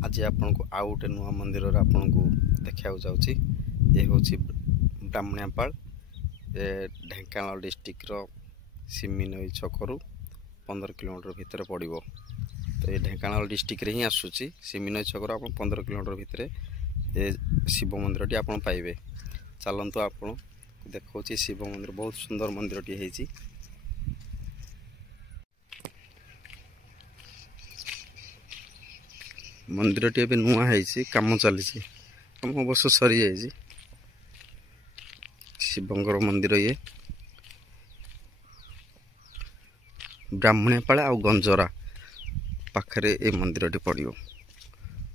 आज आपण को आउ गोटे नुआ मंदिर आपन को देखा जाऊँगी। ये हूँ ब्राह्मणीपाल ढेंकानाल डिस्ट्रिक्ट सिमिनई छकरू 15 किलोमीटर भितर पड़ो। तो ये ढेंकानाल डिस्ट्रिक्ट रे ही आसूची सिमिनई छकरू आप 15 किलोमीटर भितर ये शिव मंदिर टी आप पाइबे। चलतु आपन देखा शिव मंदिर बहुत सुंदर मंदिर टी है। मंदिर टी भी नुआ है काम चली कम अवश्य सरी जाइए। शिवंकर मंदिर ये ब्राह्मणीपाल आ गंजरा पाखरे ये मंदिर टी पड़ो।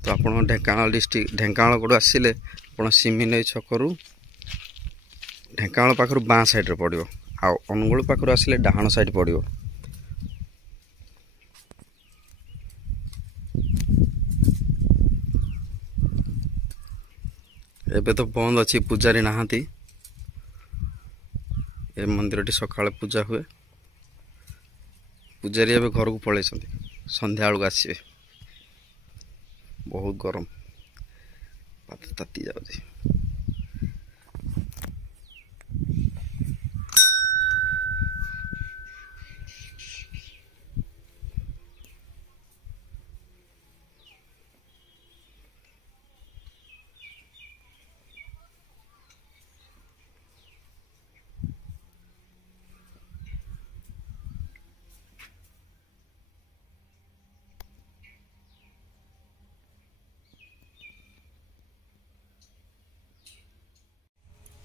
तो आप ढेंकानाल डिस्ट्रिक्ट ढेंकानाल को आसिले आप सिमिनई छकरू ढेंकानाल पाखर बाँ साइड रे पड़ो। आ अनुगुल पाखर आसिले डाहाण साइड पड़ो। एबे तो बंद अच्छी पूजारी नहांती। ए मंदिर टी सकाଳେ पूजा हुए। पूजारी एबे घर को पड़े संध्या बेलू आसवे। बहुत गरम पात ताती जाउची।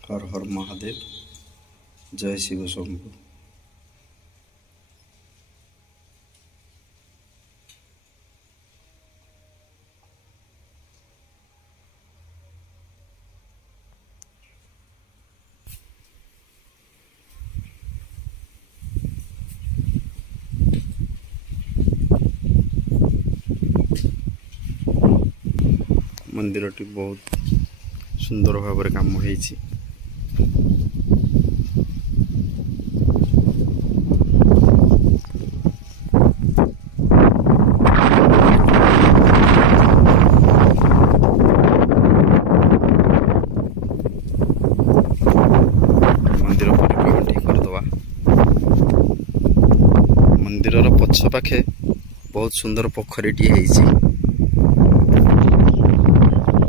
हर हर महादेव, जय शिव शंभु। मंदिर टी बहुत सुंदर भाव में काम है। मंदिर पछ पाखे बहुत सुंदर पोखरी है।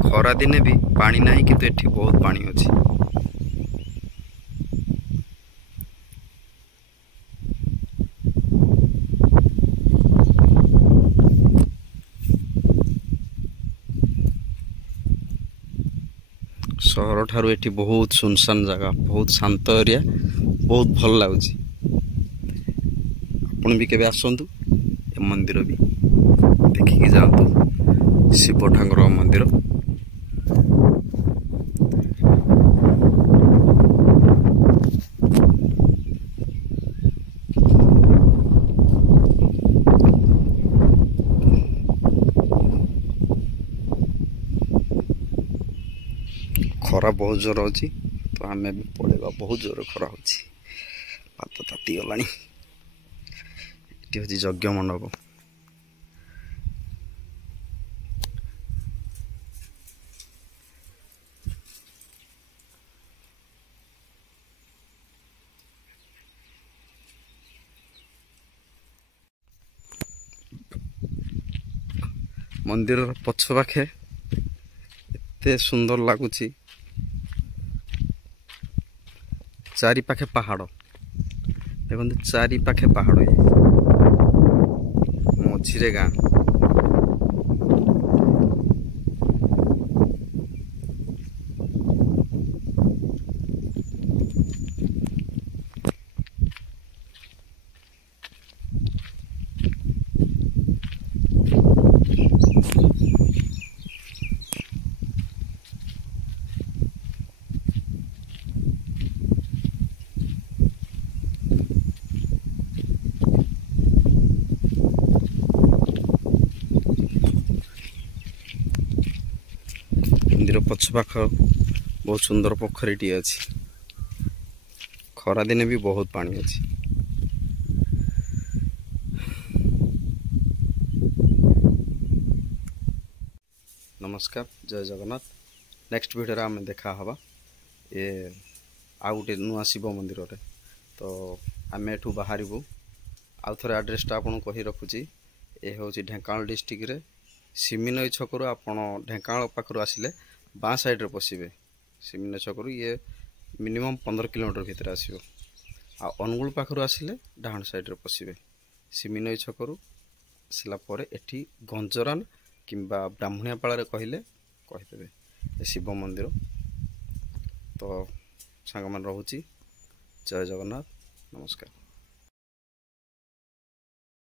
खरा दिने भी पानी नहीं कि एठी बहुत पानी अच्छी। सहर ठारू एठी बहुत सुनसान जगह, बहुत शांत एरिया, बहुत भल लगुच। आपण भी केबे आसंतु ए मंदिर भी देखिकी जातु। शिव ठाकुर मंदिर खरा बहुत जोर अच्छी। तो आम भी पड़ेगा बहुत जोर खरा हो पात ताती गला। ये हूँ यज्ञ मंडप। मंदिर पछ पाखे एते सुंदर लगुच। चारि पाखे पहाड़ देखो, चारि पाखे पहाड़ मझिरे गाँ। मंदिर पछपाख बहुत सुंदर पोखरी टी अच्छी। खरा दिने भी बहुत पानी अच्छी। नमस्कार जय जगन्नाथ। नेक्स्ट वीडियो आम देखा हवा ये आउ गोटे नुआ शिव मंदिर रे। तो आम एठू बाहर आउ थे आड्रेसटा आपन कही रखुची। ये हूँ ढेंकानाल डिस्ट्रिक्ट रे सिमिनई छकरू आपन ढेंकानाल पाखर आसिले बाँ साइड रे पशिबे। सिमिनई छकरू ये मिनिमम 15 किलोमीटर भितर आसो। आ अनुगुल पाखर आसिले डाहाण साइड रे पशिबे। सिमिनई छकरू आसला परे एठी गंजरान किंबा ब्राह्मणियापाड़ कहले कहीदेवे शिव मंदिर। तो सांग मान रहुची जय जगन्नाथ नमस्कार।